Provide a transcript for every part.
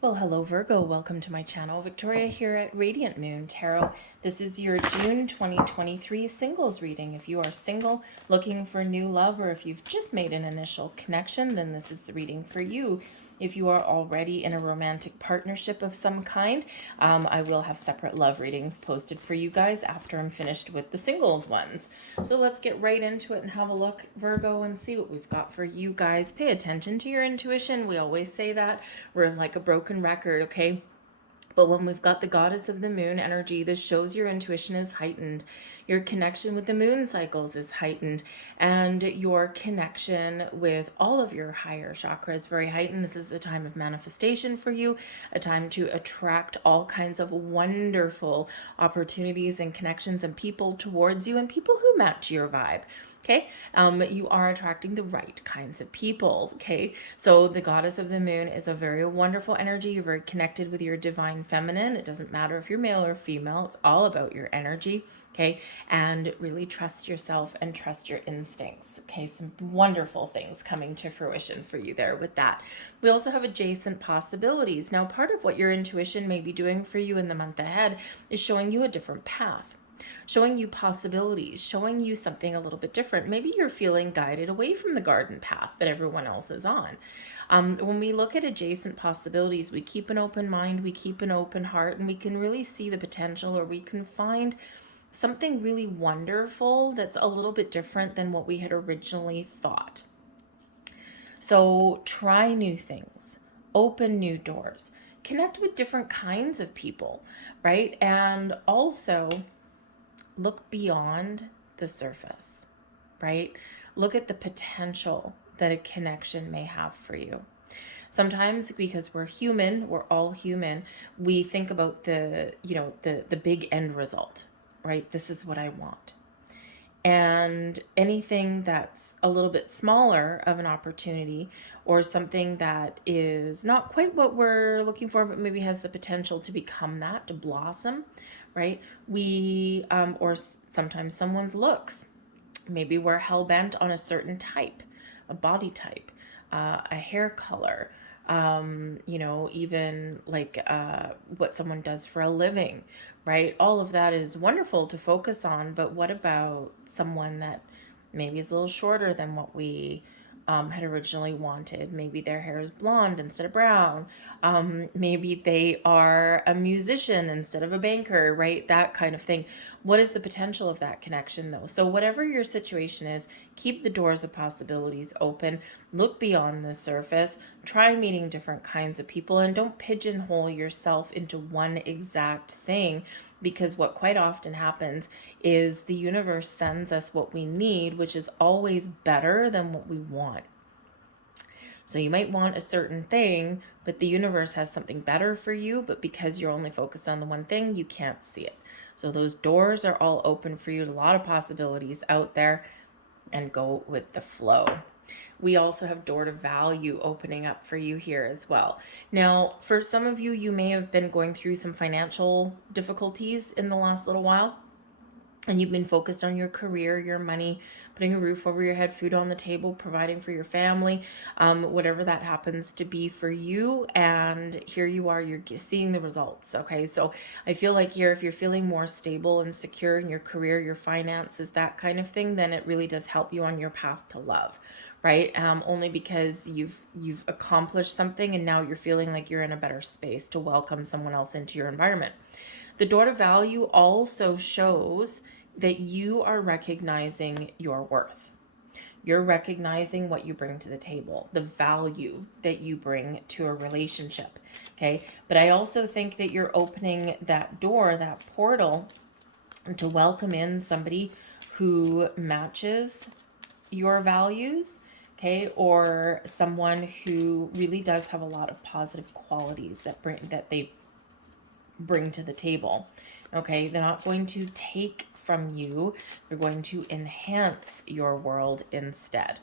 Well, hello Virgo, welcome to my channel. Victoria here at Radiant Moon Tarot. This is your June 2023 singles reading. If you are single, looking for new love, or if you've just made an initial connection, then this is the reading for you. If you are already in a romantic partnership of some kind, I will have separate love readings posted for you guys after I'm finished with the singles ones. So let's get right into it and have a look, Virgo, and see what we've got for you guys. Pay attention to your intuition. We always say that. We're like a broken record, okay? But when we've got the goddess of the moon energy, this shows your intuition is heightened. Your connection with the moon cycles is heightened. And your connection with all of your higher chakras very heightened. This is the time of manifestation for you, a time to attract all kinds of wonderful opportunities and connections and people towards you, and people who match your vibe. Okay, you are attracting the right kinds of people. Okay, so the goddess of the moon is a very wonderful energy. You're very connected with your divine feminine. It doesn't matter if you're male or female, it's all about your energy. Okay, and really trust yourself and trust your instincts. Okay, some wonderful things coming to fruition for you there with that. We also have adjacent possibilities. Now, part of what your intuition may be doing for you in the month ahead is showing you a different path, showing you possibilities, showing you something a little bit different. Maybe you're feeling guided away from the garden path that everyone else is on. When we look at adjacent possibilities, we keep an open mind, we keep an open heart, and we can really see the potential, or we can find something really wonderful that's a little bit different than what we had originally thought. So try new things, open new doors, connect with different kinds of people, right? And also look beyond the surface, right? Look at the potential that a connection may have for you. Sometimes, because we're human, we're all human, we think about the big end result, right? This is what I want. And anything that's a little bit smaller of an opportunity, or something that is not quite what we're looking for, but maybe has the potential to become that, to blossom, right? Or sometimes someone's looks. Maybe we're hell-bent on a certain type, a body type, a hair color, even like what someone does for a living, right? All of that is wonderful to focus on, but what about someone that maybe is a little shorter than what we had originally wanted? Maybe their hair is blonde instead of brown. Maybe they are a musician instead of a banker, right? That kind of thing. What is the potential of that connection, though? So whatever your situation is, keep the doors of possibilities open. Look beyond the surface. Try meeting different kinds of people, and don't pigeonhole yourself into one exact thing, because what quite often happens is the universe sends us what we need, which is always better than what we want. So you might want a certain thing, but the universe has something better for you, but because you're only focused on the one thing, you can't see it. So those doors are all open for you, a lot of possibilities out there, and go with the flow. We also have door to value opening up for you here as well. Now, for some of you, you may have been going through some financial difficulties in the last little while, and you've been focused on your career, your money, putting a roof over your head, food on the table, providing for your family, whatever that happens to be for you. And here you are, you're seeing the results. Okay, so I feel like here, if you're feeling more stable and secure in your career, your finances, that kind of thing, then it really does help you on your path to love, right? Only because you've accomplished something, and now you're feeling like you're in a better space to welcome someone else into your environment. The door to value also shows that you are recognizing your worth. You're recognizing what you bring to the table, the value that you bring to a relationship. Okay. But I also think that you're opening that door, that portal, to welcome in somebody who matches your values. Okay. Or someone who really does have a lot of positive qualities that they bring to the table. Okay. They're not going to take from you, they're going to enhance your world instead.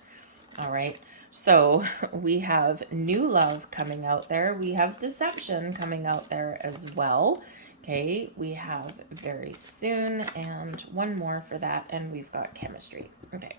All right. So we have new love coming out there. We have deception coming out there as well. Okay, we have very soon, and one more for that, and we've got chemistry. Okay,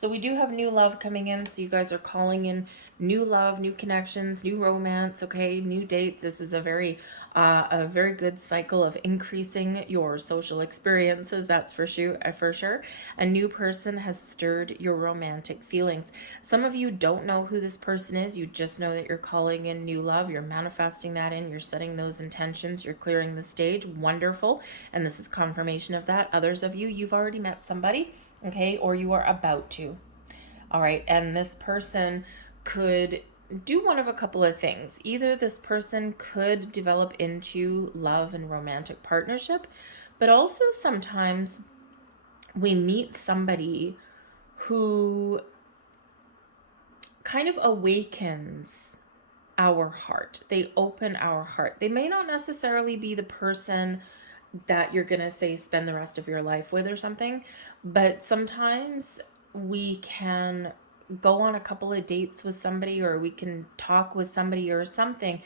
So we do have new love coming in. So you guys are calling in new love, new connections, new romance, okay, new dates. This is a very good cycle of increasing your social experiences. That's for sure. For sure, a new person has stirred your romantic feelings. Some of you don't know who this person is. You just know that you're calling in new love. You're manifesting that in. You're setting those intentions. You're clearing the stage. Wonderful. And this is confirmation of that. Others of you, you've already met somebody, okay, or you are about to. All right, and this person could do one of a couple of things. Either this person could develop into love and romantic partnership, but also sometimes we meet somebody who kind of awakens our heart. They open our heart. They may not necessarily be the person that you're going to say spend the rest of your life with or something, but sometimes we can go on a couple of dates with somebody, or we can talk with somebody or something,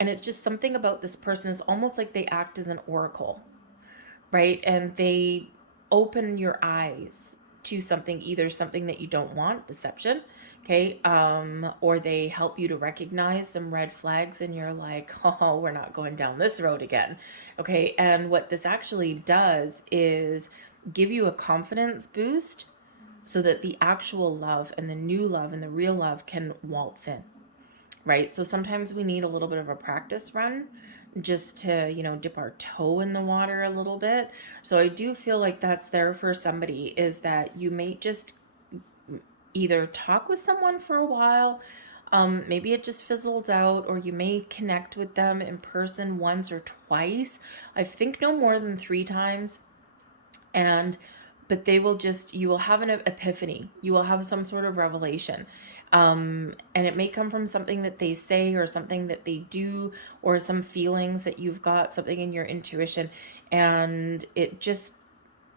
and it's just something about this person. It's almost like they act as an oracle, right? And they open your eyes to something, either something that you don't want, deception, okay, or they help you to recognize some red flags, and you're like, oh, we're not going down this road again, okay? And what this actually does is give you a confidence boost so that the actual love and the new love and the real love can waltz in, right? So sometimes we need a little bit of a practice run just to, dip our toe in the water a little bit. So I do feel like that's there for somebody, is that you may just either talk with someone for a while, maybe it just fizzled out, or you may connect with them in person once or twice. I think no more than 3 times. But you will have an epiphany. You will have some sort of revelation. And it may come from something that they say, or something that they do, or some feelings that you've got, something in your intuition, and it just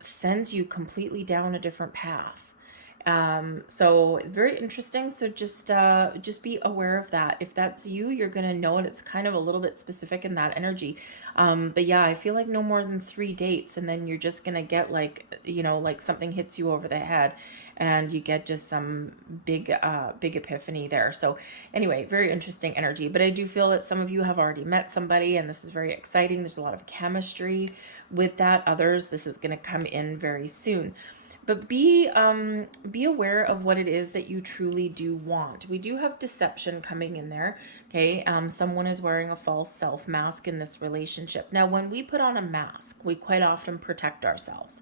sends you completely down a different path. So very interesting. So just be aware of that. If that's you, you're going to know it. It's kind of a little bit specific in that energy. But yeah, I feel like no more than 3 dates, and then you're just going to get like, like something hits you over the head, and you get just some big epiphany there. So anyway, very interesting energy. But I do feel that some of you have already met somebody, and this is very exciting. There's a lot of chemistry with that. Others, this is going to come in very soon. But be aware of what it is that you truly do want. We do have deception coming in there, okay? Someone is wearing a false self mask in this relationship. Now, when we put on a mask, we quite often protect ourselves,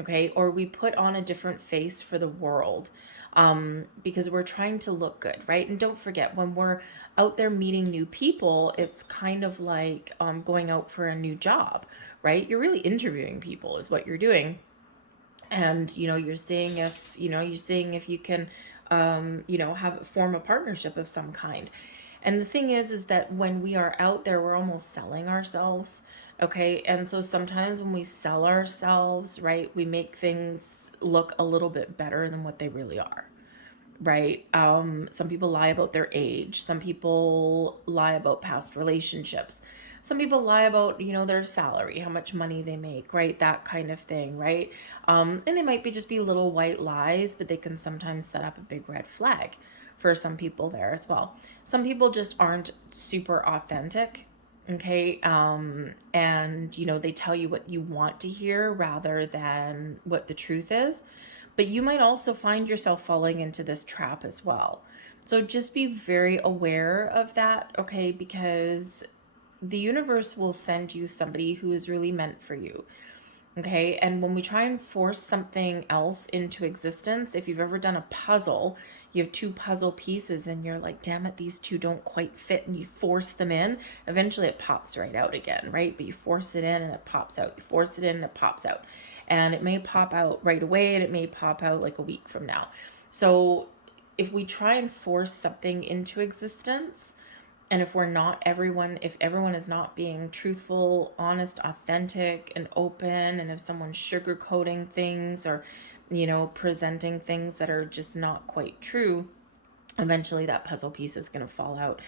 okay? Or we put on a different face for the world, because we're trying to look good, right? And don't forget, when we're out there meeting new people, it's kind of like going out for a new job, right? You're really interviewing people is what you're doing. And you're seeing if you can form a partnership of some kind. And the thing is that when we are out there, we're almost selling ourselves, okay? And so sometimes when we sell ourselves, right, we make things look a little bit better than what they really are, right? Some people lie about their age. Some people lie about past relationships. Some people lie about, their salary, how much money they make, right? That kind of thing, right? And they might just be little white lies, but they can sometimes set up a big red flag for some people there as well. Some people just aren't super authentic, okay? And, they tell you what you want to hear rather than what the truth is. But you might also find yourself falling into this trap as well. So just be very aware of that, okay? Because the universe will send you somebody who is really meant for you, okay? And when we try and force something else into existence, if you've ever done a puzzle, you have 2 puzzle pieces and you're like, damn it, these 2 don't quite fit, and you force them in, eventually it pops right out again, right? But you force it in and it pops out. You force it in and it pops out. And it may pop out right away, and it may pop out like a week from now. So if we try and force something into existence, and if everyone is not being truthful, honest, authentic, and open, and if someone's sugarcoating things, or, presenting things that are just not quite true, eventually that puzzle piece is going to fall out.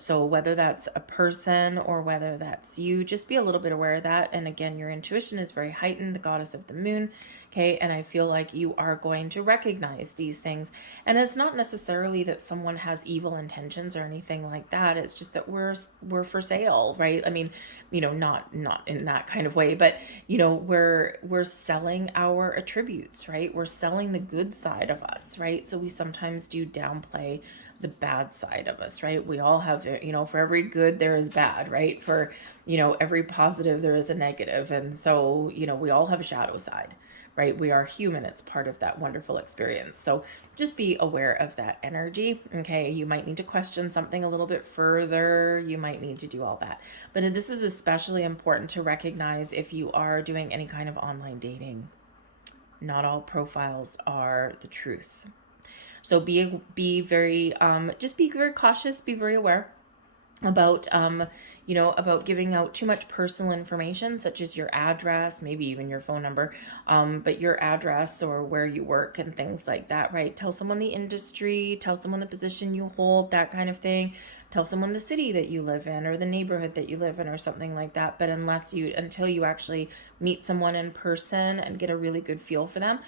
So whether that's a person or whether that's you, just be a little bit aware of that. And again, your intuition is very heightened, the goddess of the moon. Okay. And I feel like you are going to recognize these things. And it's not necessarily that someone has evil intentions or anything like that. It's just that we're for sale, right? I mean, not in that kind of way, but we're selling our attributes, right? We're selling the good side of us, right? So we sometimes do downplay the bad side of us, right? We all have, for every good there is bad, right? For, every positive there is a negative. And so, we all have a shadow side, right? We are human. It's part of that wonderful experience. So just be aware of that energy. Okay. You might need to question something a little bit further. You might need to do all that. But this is especially important to recognize if you are doing any kind of online dating. Not all profiles are the truth. So be very, just be very cautious, be very aware about about giving out too much personal information, such as your address, maybe even your phone number, but your address or where you work and things like that, right? Tell someone the industry, tell someone the position you hold, that kind of thing. Tell someone the city that you live in or the neighborhood that you live in or something like that. But until you actually meet someone in person and get a really good feel for them,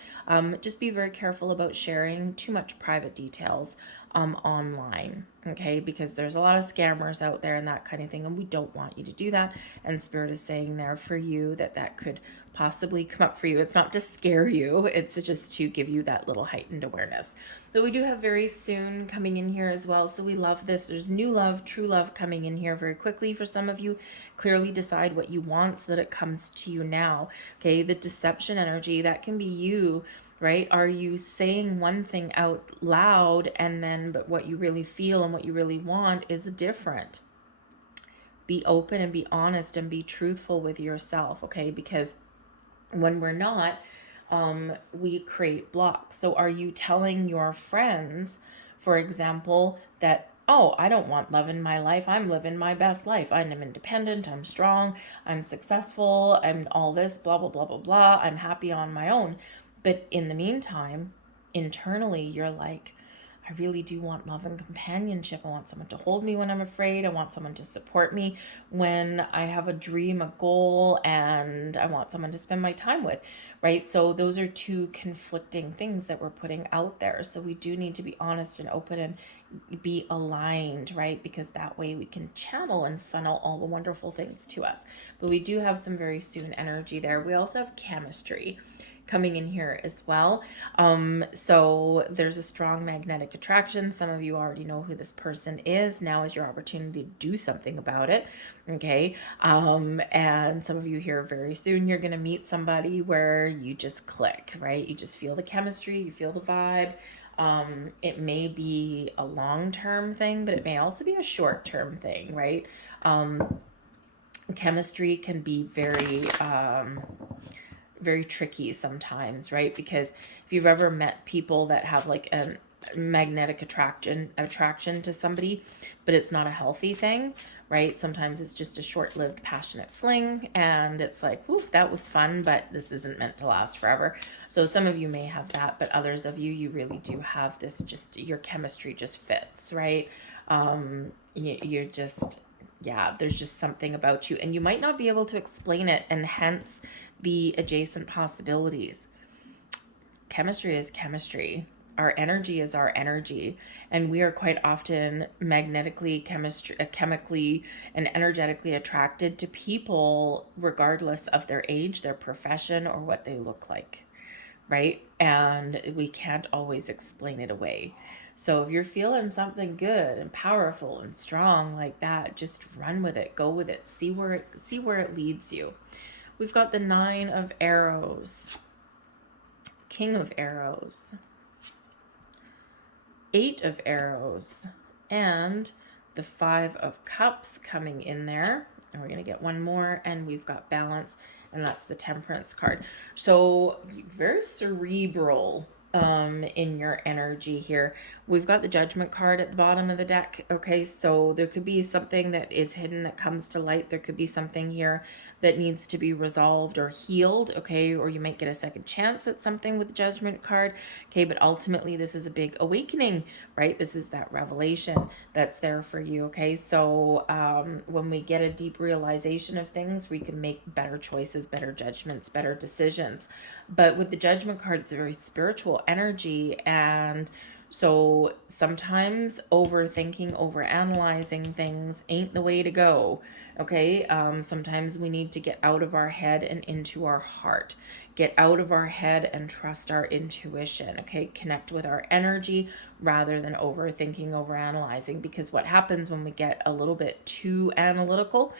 just be very careful about sharing too much private details online, okay? Because there's a lot of scammers out there and that kind of thing, and we don't want you to do that. And Spirit is saying there for you that could possibly come up for you. It's not to scare you, it's just to give you that little heightened awareness. But we do have very soon coming in here as well, so we love this. There's new love, true love coming in here very quickly for some of you. Clearly decide what you want so that it comes to you now, okay? The deception energy, that can be you, right? Are you saying one thing out loud but what you really feel and what you really want is different? Be open and be honest and be truthful with yourself, okay? Because when we're not, we create blocks. So are you telling your friends, for example, that, oh, I don't want love in my life. I'm living my best life. I'm independent. I'm strong. I'm successful. I'm all this, blah, blah, blah, blah, blah. I'm happy on my own. But in the meantime, internally, you're like, I really do want love and companionship. I want someone to hold me when I'm afraid. I want someone to support me when I have a dream, a goal, and I want someone to spend my time with, right? So those are two conflicting things that we're putting out there. So we do need to be honest and open and be aligned, right? Because that way we can channel and funnel all the wonderful things to us. But we do have some very soon energy there. We also have chemistry coming in here as well. So there's a strong magnetic attraction. Some of you already know who this person is. Now is your opportunity to do something about it. Okay. And some of you here very soon, you're going to meet somebody where you just click, right? You just feel the chemistry, you feel the vibe. It may be a long-term thing, but it may also be a short-term thing, right? Chemistry can be very tricky sometimes, right? Because if you've ever met people that have like a magnetic attraction to somebody, but it's not a healthy thing, right? Sometimes it's just a short-lived passionate fling and it's like, whoo, that was fun, but this isn't meant to last forever. So some of you may have that, but others of you really do have this, just your chemistry just fits, right? You're just, yeah, there's just something about you and you might not be able to explain it, and hence the adjacent possibilities. Chemistry is chemistry. Our energy is our energy, and we are quite often magnetically, chemically, and energetically attracted to people regardless of their age, their profession, or what they look like, right? And we can't always explain it away. So if you're feeling something good and powerful and strong like that, just run with it, go with it, see where it leads you. We've got the 9 of Arrows, King of Arrows, 8 of Arrows, and the 5 of Cups coming in there. And we're going to get one more, and we've got Balance, and that's the Temperance card. So very cerebral in your energy here. We've got the Judgment card at the bottom of the deck. Okay, so there could be something that is hidden that comes to light. There could be something here that needs to be resolved or healed. Okay, or you might get a second chance at something with the Judgment card. Okay, but ultimately this is a big awakening, right? This is that revelation that's there for you. Okay, so when we get a deep realization of things, we can make better choices, better judgments, better decisions. But with the Judgment card, it's a very spiritual energy. And so sometimes overthinking, overanalyzing things ain't the way to go. Okay. Sometimes we need to get out of our head and into our heart. Get out of our head and trust our intuition. Okay. Connect with our energy rather than overthinking, overanalyzing. Because what happens when we get a little bit too analytical,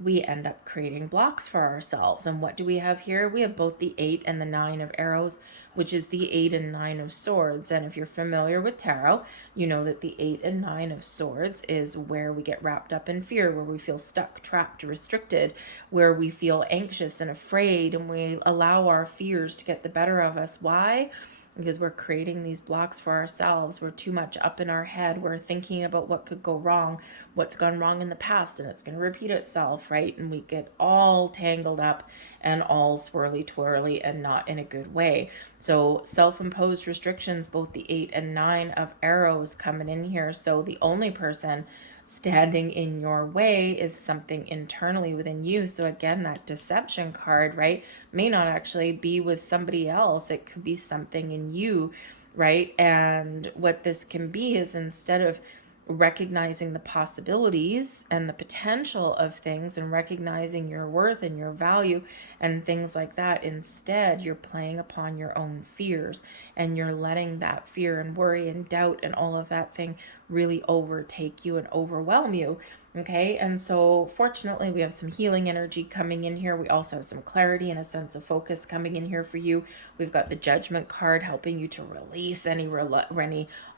we end up creating blocks for ourselves. And what do we have here? We have both the 8 and the 9 of arrows, which is the 8 and 9 of swords. And if you're familiar with tarot, you know that the 8 and 9 of swords is where we get wrapped up in fear, where we feel stuck, trapped, restricted, where we feel anxious and afraid, and we allow our fears to get the better of us. Why? Because we're creating these blocks for ourselves. We're too much up in our head. We're thinking about what could go wrong, what's gone wrong in the past, and it's going to repeat itself, right? And we get all tangled up and all swirly twirly and not in a good way. So self-imposed restrictions, both the 8 and 9 of arrows coming in here. So the only person standing in your way is something internally within you. So again, that deception card, right, may not actually be with somebody else. It could be something in you, right? And what this can be is, instead of recognizing the possibilities and the potential of things and recognizing your worth and your value and things like that, instead you're playing upon your own fears, and you're letting that fear and worry and doubt and all of that thing really overtake you and overwhelm you. Okay, and so fortunately we have some healing energy coming in here. We also have some clarity and a sense of focus coming in here for you. We've got the Judgment card helping you to release any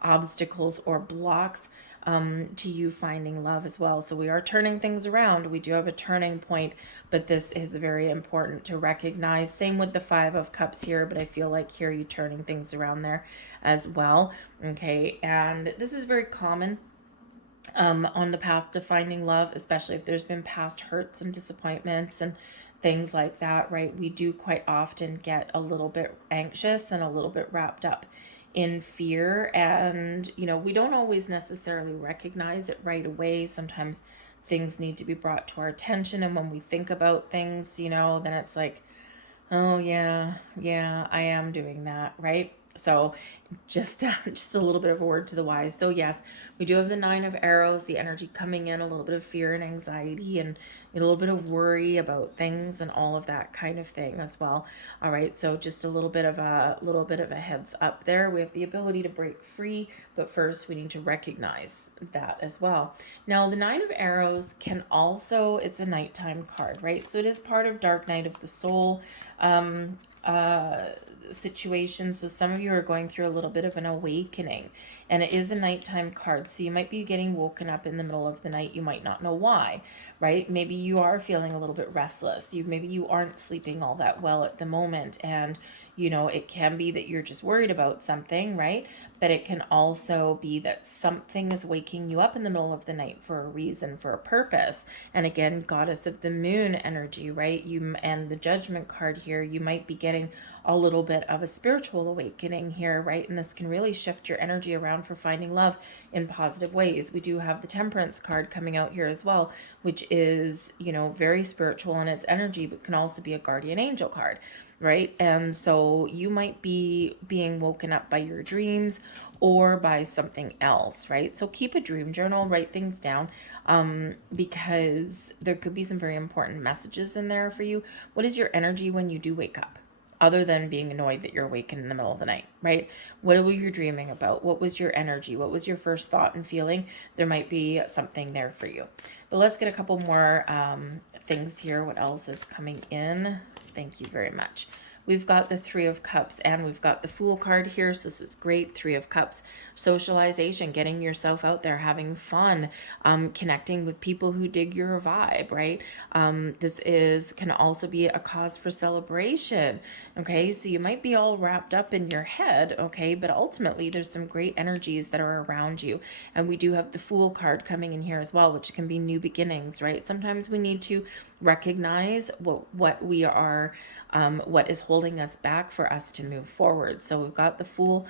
obstacles or blocks to you finding love as well. So we are turning things around. We do have a turning point, but this is very important to recognize. Same with the 5 of Cups here, but I feel like here you're turning things around there as well. Okay, and this is very common on the path to finding love, especially if there's been past hurts and disappointments and things like that, right? We do quite often get a little bit anxious and a little bit wrapped up in fear, and we don't always necessarily recognize it right away. Sometimes things need to be brought to our attention, and when we think about things, then it's like, oh yeah, I am doing that, right? So just a little bit of a word to the wise. So yes, we do have the 9 of arrows, the energy coming in, a little bit of fear and anxiety and a little bit of worry about things and all of that kind of thing as well. All right, so just a little bit of a heads up there. We have the ability to break free, but first we need to recognize that as well. Now the 9 of arrows can also, it's a nighttime card, right? So it is part of dark night of the soul situation. So some of you are going through a little bit of an awakening, and it is a nighttime card. So you might be getting woken up in the middle of the night. You might not know why, right? Maybe you are feeling a little bit restless. Maybe you aren't sleeping all that well at the moment, and it can be that you're just worried about something, right? But it can also be that something is waking you up in the middle of the night for a reason, for a purpose. And again, goddess of the moon energy, right? And the Judgment card here, you might be getting a little bit of a spiritual awakening here, right? And this can really shift your energy around for finding love in positive ways. We do have the Temperance card coming out here as well, which is, very spiritual in its energy, but can also be a guardian angel card, right? And so you might be being woken up by your dreams or by something else, right? So keep a dream journal, write things down, because there could be some very important messages in there for you. What is your energy when you do wake up? Other than being annoyed that you're awake in the middle of the night, right? What were you dreaming about? What was your energy? What was your first thought and feeling? There might be something there for you. But let's get a couple more things here. What else is coming in? Thank you very much. we've got the Three of Cups and we've got the Fool card here. So this is great. Three of Cups, socialization, getting yourself out there, having fun, connecting with people who dig your vibe, right? This can also be a cause for celebration. Okay, so you might be all wrapped up in your head, okay, but ultimately there's some great energies that are around you. And we do have the Fool card coming in here as well, which can be new beginnings, right? Sometimes we need to recognize what we are, what is holding us back for us to move forward. So we've got the Fool,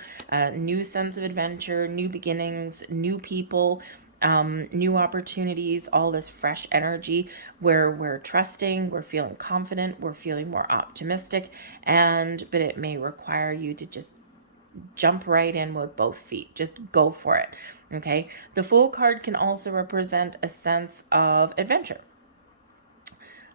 new sense of adventure, new beginnings, new people, new opportunities, all this fresh energy where we're trusting, we're feeling confident, we're feeling more optimistic, but it may require you to just jump right in with both feet. Just go for it. Okay. The Fool card can also represent a sense of adventure.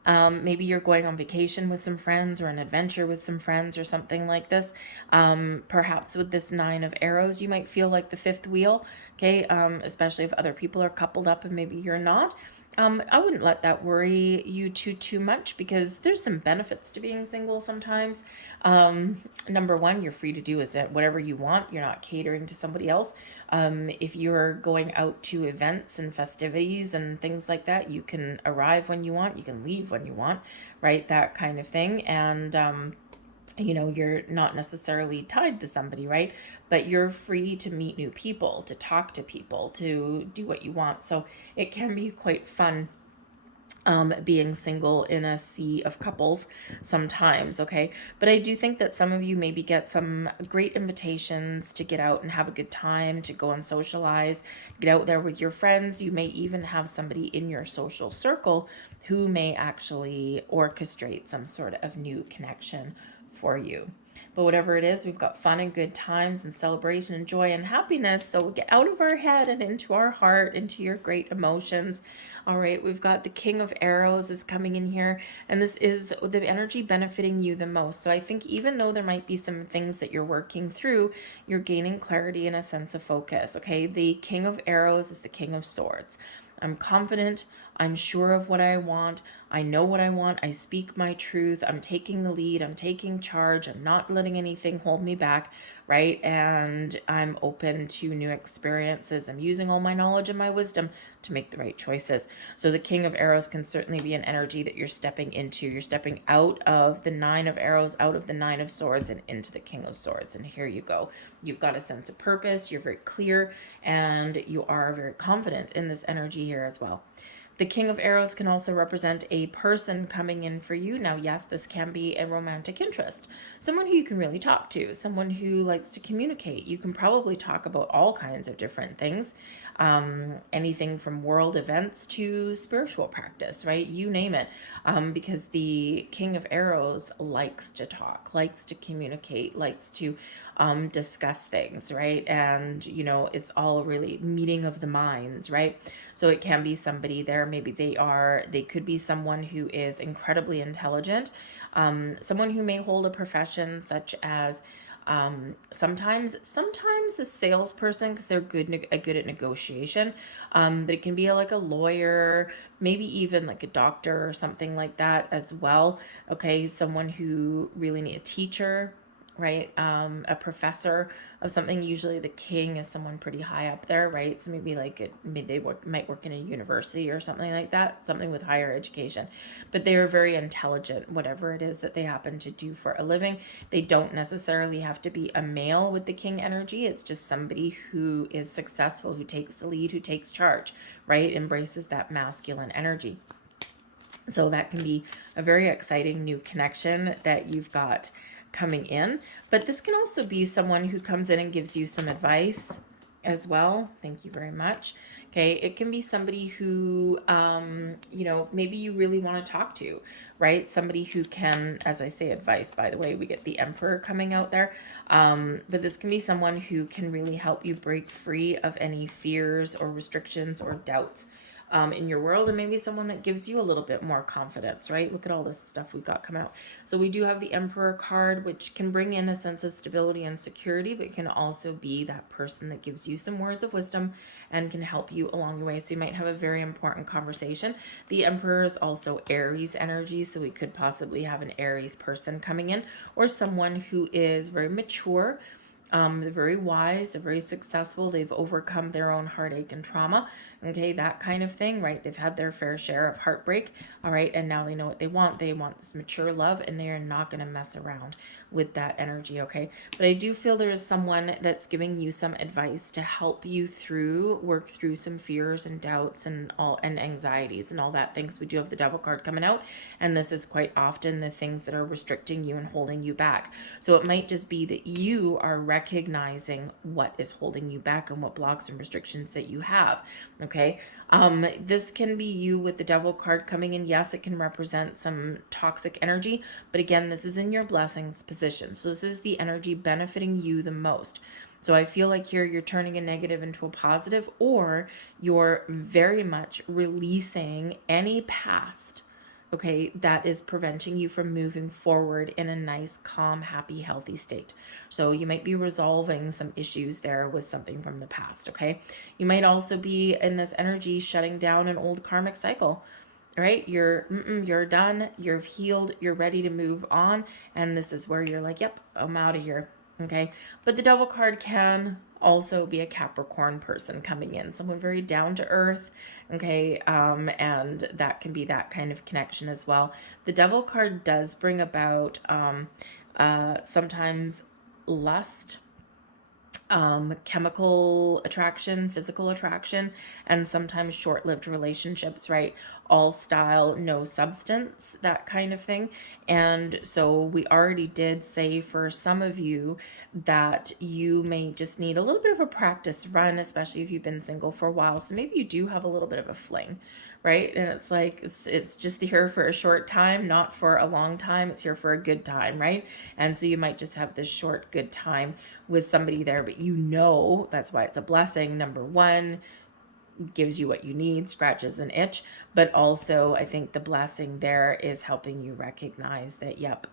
Maybe you're going on vacation with some friends or an adventure with some friends or something like this. Perhaps with this Nine of Arrows, you might feel like the fifth wheel, okay? Especially if other people are coupled up and maybe you're not. I wouldn't let that worry you too much, because there's some benefits to being single sometimes. Number one, you're free to do whatever you want. You're not catering to somebody else. If you're going out to events and festivities and things like that, you can arrive when you want, you can leave when you want, right? That kind of thing. And you're not necessarily tied to somebody, right? But you're free to meet new people, to talk to people, to do what you want. So it can be quite fun being single in a sea of couples sometimes, okay? But I do think that some of you maybe get some great invitations to get out and have a good time, to go and socialize, get out there with your friends. You may even have somebody in your social circle who may actually orchestrate some sort of new connection for you. But whatever it is, we've got fun and good times and celebration and joy and happiness. So get out of our head and into our heart, into your great emotions. All right, we've got the King of Arrows is coming in here, and this is the energy benefiting you the most. So I think even though there might be some things that you're working through, you're gaining clarity and a sense of focus, okay? The King of Arrows is the King of Swords. I'm confident. I'm sure of what I want. I know what I want. I speak my truth. I'm taking the lead. I'm taking charge. I'm not letting anything hold me back, right? And I'm open to new experiences. I'm using all my knowledge and my wisdom to make the right choices. So the King of Arrows can certainly be an energy that you're stepping into. You're stepping out of the Nine of Arrows, out of the Nine of Swords, and into the King of Swords. And here you go. You've got a sense of purpose. You're very clear, and you are very confident in this energy here as well. The King of Arrows can also represent a person coming in for you. Now, yes, this can be a romantic interest, someone who you can really talk to, someone who likes to communicate. You can probably talk about all kinds of different things, anything from world events to spiritual practice, right? You name it, because the King of Arrows likes to talk, likes to communicate, likes to discuss things, right? And, it's all really meeting of the minds, right? So it can be somebody there. Maybe they could be someone who is incredibly intelligent, someone who may hold a profession such as sometimes a salesperson, because they're good at negotiation, but it can be like a lawyer, maybe even like a doctor or something like that as well. Okay, someone who really need a teacher, right? A professor of something. Usually the king is someone pretty high up there, right? So maybe might work in a university or something like that, something with higher education. But they are very intelligent, whatever it is that they happen to do for a living. They don't necessarily have to be a male with the king energy. It's just somebody who is successful, who takes the lead, who takes charge, right? Embraces that masculine energy. So that can be a very exciting new connection that you've got coming in. But this can also be someone who comes in and gives you some advice as well. Thank you very much. Okay, it can be somebody who, maybe you really want to talk to, right? Somebody who can, as I say, advice, by the way, we get the Emperor coming out there. But this can be someone who can really help you break free of any fears or restrictions or doubts in your world, and maybe someone that gives you a little bit more confidence, right? Look at all this stuff we've got coming out. So we do have the Emperor card, which can bring in a sense of stability and security, but can also be that person that gives you some words of wisdom and can help you along the way. So you might have a very important conversation. The Emperor is also Aries energy, so we could possibly have an Aries person coming in, or someone who is very mature. They're very wise, they're very successful, they've overcome their own heartache and trauma, okay, that kind of thing, right? They've had their fair share of heartbreak, all right, and now they know what they want. They want this mature love, and they are not going to mess around with that energy, okay? But I do feel there is someone that's giving you some advice to help you work through some fears and doubts and anxieties and all that things. We do have the Devil card coming out, and this is quite often the things that are restricting you and holding you back. So it might just be that you are recognizing what is holding you back and what blocks and restrictions that you have, okay? This can be you with the Devil card coming in. Yes, it can represent some toxic energy, but again, this is in your blessings position. So this is the energy benefiting you the most. So I feel like here you're turning a negative into a positive, or you're very much releasing any past, okay, that is preventing you from moving forward in a nice, calm, happy, healthy state. So you might be resolving some issues there with something from the past, okay? You might also be in this energy shutting down an old karmic cycle, right? You're done, you're healed, you're ready to move on, and this is where you're like, yep, I'm out of here, okay? But the Devil card can also be a Capricorn person coming in, someone very down to earth, okay? And that can be that kind of connection as well. The Devil card does bring about sometimes lust, chemical attraction, physical attraction, and sometimes short-lived relationships, right? All style, no substance, that kind of thing. And so we already did say for some of you that you may just need a little bit of a practice run, especially if you've been single for a while. So maybe you do have a little bit of a fling, right? And it's like it's just here for a short time, not for a long time. It's here for a good time, right? And so you might just have this short good time with somebody there, but you know that's why it's a blessing. Number one, gives you what you need, scratches an itch, but also I think the blessing there is helping you recognize that, yep,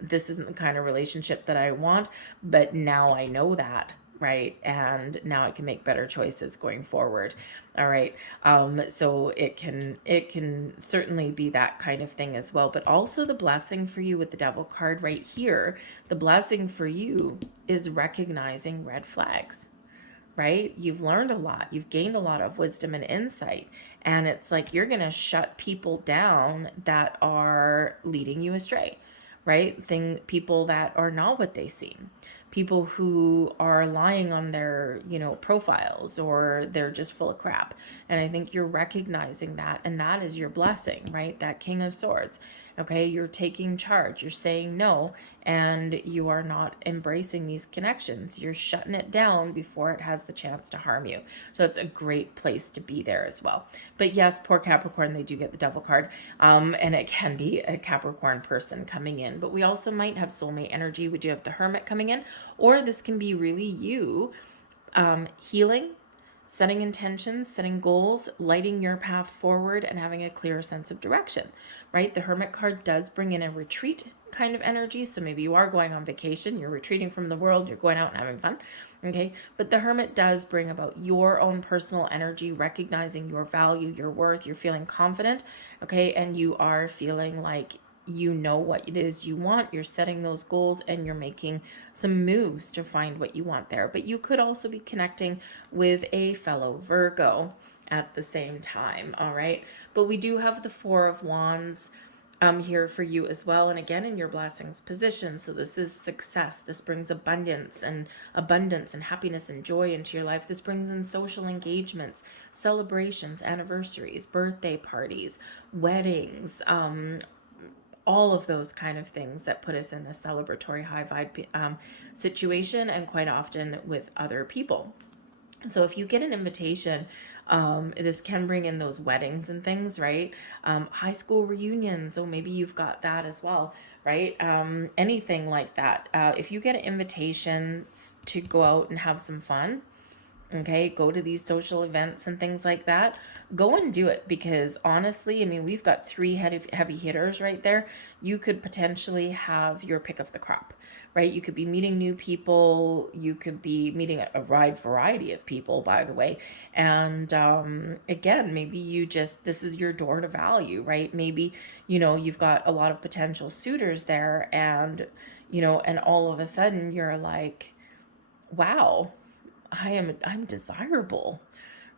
this isn't the kind of relationship that I want, but now I know that, right? And now I can make better choices going forward. All right. So it can certainly be that kind of thing as well. But also the blessing for you with the Devil card right here, the blessing for you is recognizing red flags, right? You've learned a lot. You've gained a lot of wisdom and insight. And it's like you're going to shut people down that are leading you astray, right? People that are not what they seem. People who are lying on their, profiles, or they're just full of crap. And I think you're recognizing that, and that is your blessing, right? That King of Swords. Okay, you're taking charge, you're saying no, and you are not embracing these connections. You're shutting it down before it has the chance to harm you. So it's a great place to be there as well. But yes, poor Capricorn, they do get the Devil card, and it can be a Capricorn person coming in. But we also might have soulmate energy. We do have the Hermit coming in, or this can be really you healing, setting intentions, setting goals, lighting your path forward, and having a clear sense of direction, right? The Hermit card does bring in a retreat kind of energy. So maybe you are going on vacation, you're retreating from the world, you're going out and having fun, okay? But the Hermit does bring about your own personal energy, recognizing your value, your worth, you're feeling confident, okay? And you are feeling like you know what it is you want, you're setting those goals, and you're making some moves to find what you want there. But you could also be connecting with a fellow Virgo at the same time, all right? But we do have the Four of Wands here for you as well, and again in your blessings position. So this is success. This brings abundance and happiness and joy into your life. This brings in social engagements, celebrations, anniversaries, birthday parties, weddings, all of those kind of things that put us in a celebratory high vibe situation, and quite often with other people. So if you get an invitation, this can bring in those weddings and things, right? High school reunions, so maybe you've got that as well, right? Anything like that. If you get invitations to go out and have some fun, Okay, go to these social events and things like that. Go and do it, because honestly, I mean, we've got three heavy hitters right there. You could potentially have your pick of the crop, right? You could be meeting new people. You could be meeting a wide variety of people, by the way. And again, maybe this is your door to value, right? Maybe, you've got a lot of potential suitors there, and, and all of a sudden you're like, wow, I'm desirable,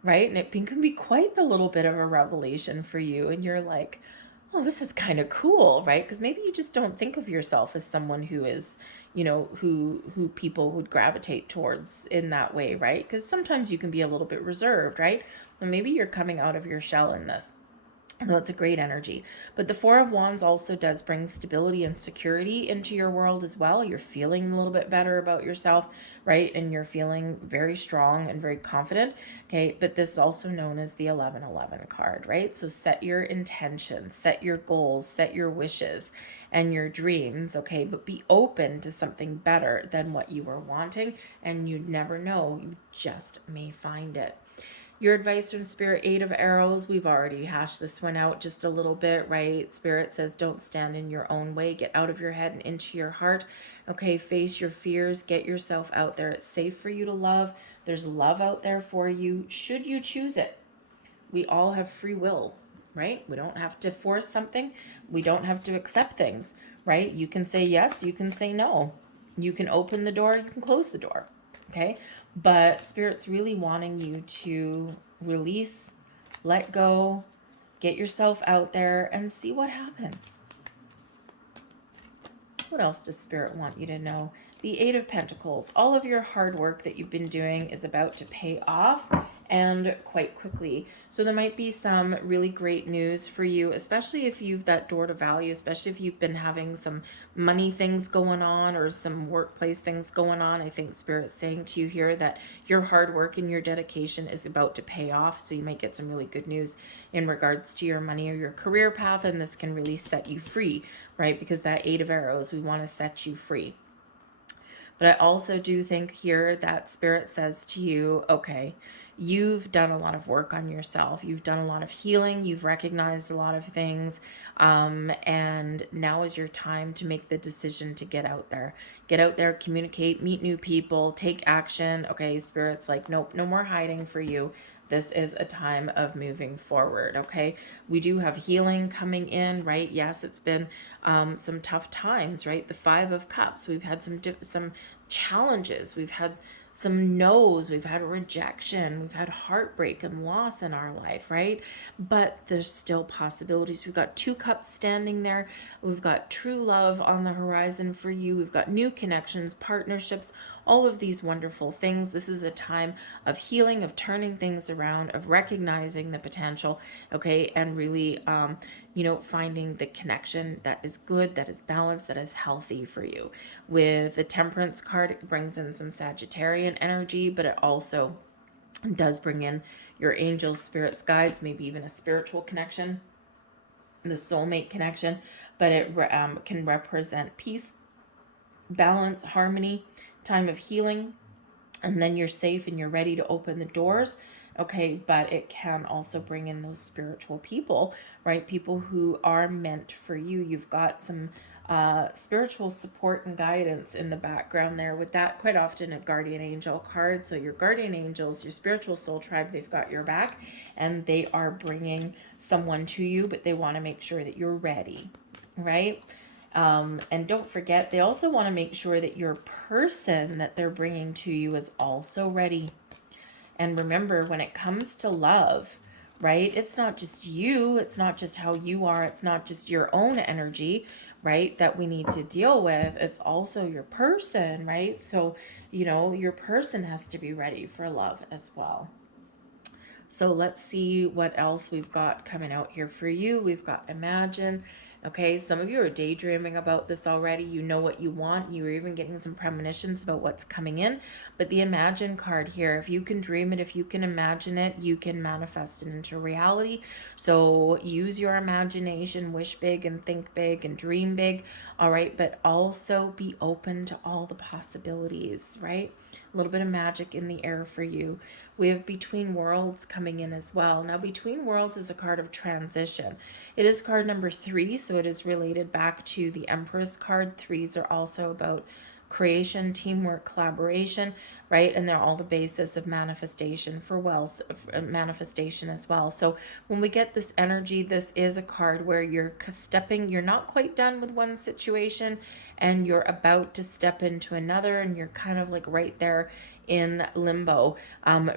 right? And it can be quite a little bit of a revelation for you, and you're like, oh, this is kind of cool, right? Because maybe you just don't think of yourself as someone who is, who people would gravitate towards in that way, right? Because sometimes you can be a little bit reserved, right? And maybe you're coming out of your shell in this. So it's a great energy. But the Four of Wands also does bring stability and security into your world as well. You're feeling a little bit better about yourself, right? And you're feeling very strong and very confident. Okay. But this is also known as the 1111 card, right? So set your intentions, set your goals, set your wishes and your dreams. Okay. But be open to something better than what you were wanting. And you never know. You just may find it. Your advice from Spirit, Eight of Arrows. We've already hashed this one out just a little bit, right? Spirit says, don't stand in your own way. Get out of your head and into your heart. Okay, face your fears. Get yourself out there. It's safe for you to love. There's love out there for you, should you choose it. We all have free will, right? We don't have to force something. We don't have to accept things, right? You can say yes. You can say no. You can open the door. You can close the door. Okay. But Spirit's really wanting you to release, let go, get yourself out there and see what happens. What else does Spirit want you to know? The Eight of Pentacles. All of your hard work that you've been doing is about to pay off, and quite quickly. So there might be some really great news for you, especially if you've that door to value, especially if you've been having some money things going on or some workplace things going on. I think Spirit's saying to you here that your hard work and your dedication is about to pay off. So you might get some really good news in regards to your money or your career path, and this can really set you free, right? Because that Eight of Arrows, we want to set you free. But I also do think here that Spirit says to you, okay, you've done a lot of work on yourself. You've done a lot of healing. You've recognized a lot of things. And now is your time to make the decision to get out there. Get out there, communicate, meet new people, take action. Okay, Spirit's like, nope, no more hiding for you. This is a time of moving forward, okay? We do have healing coming in, right? Yes, it's been some tough times, right? The Five of Cups. We've had some challenges. We've had some no's, we've had rejection, we've had heartbreak and loss in our life, right? But there's still possibilities. We've got two cups standing there. We've got true love on the horizon for you. We've got new connections, partnerships, all of these wonderful things. This is a time of healing, of turning things around, of recognizing the potential, okay, and really, finding the connection that is good, that is balanced, that is healthy for you. With the Temperance card, it brings in some Sagittarian energy, but it also does bring in your angels, spirits, guides, maybe even a spiritual connection, the soulmate connection, but it can represent peace, balance, harmony, time of healing, and then you're safe and you're ready to open the doors. Okay, but it can also bring in those spiritual people, right? People who are meant for you. You've got some spiritual support and guidance in the background there. With that, quite often a guardian angel card. So your guardian angels, your spiritual soul tribe, they've got your back and they are bringing someone to you, but they want to make sure that you're ready, right? And don't forget, they also want to make sure that your person that they're bringing to you is also ready. And remember, when it comes to love, right, it's not just you, it's not just how you are, it's not just your own energy, right, that we need to deal with. It's also your person, right? So, your person has to be ready for love as well. So let's see what else we've got coming out here for you. We've got Imagine. Okay, some of you are daydreaming about this already. You know what you want. You're even getting some premonitions about what's coming in. But the Imagine card here, if you can dream it, if you can imagine it, you can manifest it into reality. So use your imagination, wish big and think big and dream big. All right, but also be open to all the possibilities, right? A little bit of magic in the air for you. We have Between Worlds coming in as well. Now, Between Worlds is a card of transition. It is card number 3, so it is related back to the Empress card. Threes are also about creation, teamwork, collaboration, right? And they're all the basis of manifestation for wealth, manifestation as well. So when we get this energy, this is a card where you're not quite done with one situation and you're about to step into another, and you're kind of like right there in limbo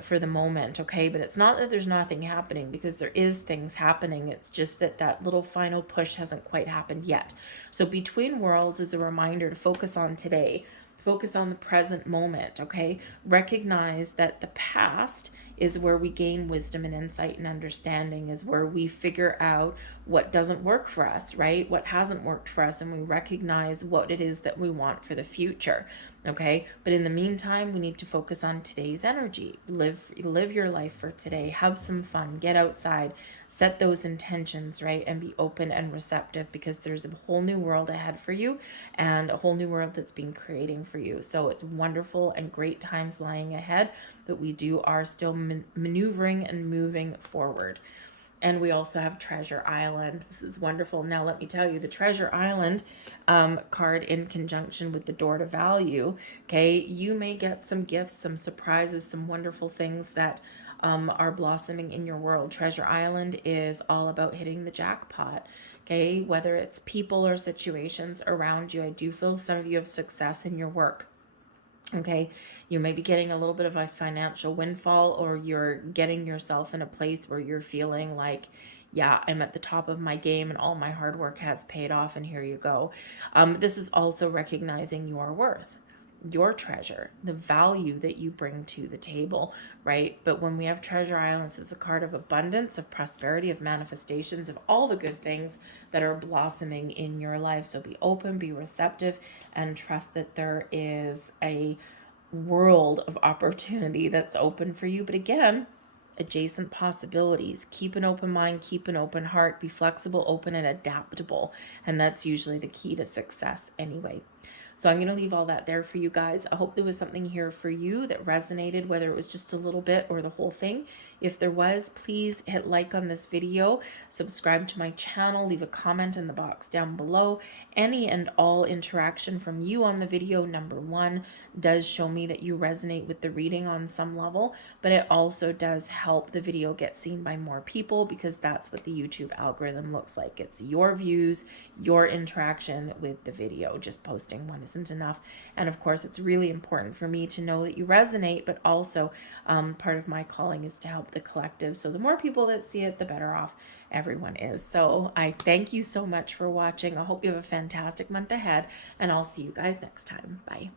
for the moment, okay? But it's not that there's nothing happening, because there is things happening. It's just that that little final push hasn't quite happened yet. So Between Worlds is a reminder to focus on today. Focus on the present moment, okay? Recognize that the past is where we gain wisdom and insight and understanding, is where we figure out what doesn't work for us, right? What hasn't worked for us, and we recognize what it is that we want for the future, okay? But in the meantime, we need to focus on today's energy. Live your life for today. Have some fun. Get outside. Set those intentions, right? And be open and receptive, because there's a whole new world ahead for you, and a whole new world that's being creating for you. So it's wonderful and great times lying ahead, but we are still maneuvering and moving forward. And we also have Treasure Island. This is wonderful. Now, let me tell you, the Treasure Island card in conjunction with the Door to Value, okay, you may get some gifts, some surprises, some wonderful things that are blossoming in your world. Treasure Island is all about hitting the jackpot, okay, whether it's people or situations around you. I do feel some of you have success in your work. Okay, you may be getting a little bit of a financial windfall, or you're getting yourself in a place where you're feeling like, yeah, I'm at the top of my game and all my hard work has paid off, and here you go. This is also recognizing your worth, your treasure, the value that you bring to the table, right? But when we have Treasure Islands, it's a card of abundance, of prosperity, of manifestations, of all the good things that are blossoming in your life. So be open, be receptive, and trust that there is a world of opportunity that's open for you. But again, adjacent possibilities. Keep an open mind, keep an open heart, be flexible, open, and adaptable. And that's usually the key to success anyway. So I'm going to leave all that there for you guys. I hope there was something here for you that resonated, whether it was just a little bit or the whole thing. If there was, please hit like on this video, subscribe to my channel, leave a comment in the box down below. Any and all interaction from you on the video, number one, does show me that you resonate with the reading on some level, but it also does help the video get seen by more people, because that's what the YouTube algorithm looks like. It's your views, your interaction with the video. Just posting one isn't enough. And of course, it's really important for me to know that you resonate, but also part of my calling is to help the collective. So the more people that see it, the better off everyone is. So I thank you so much for watching. I hope you have a fantastic month ahead, and I'll see you guys next time. Bye.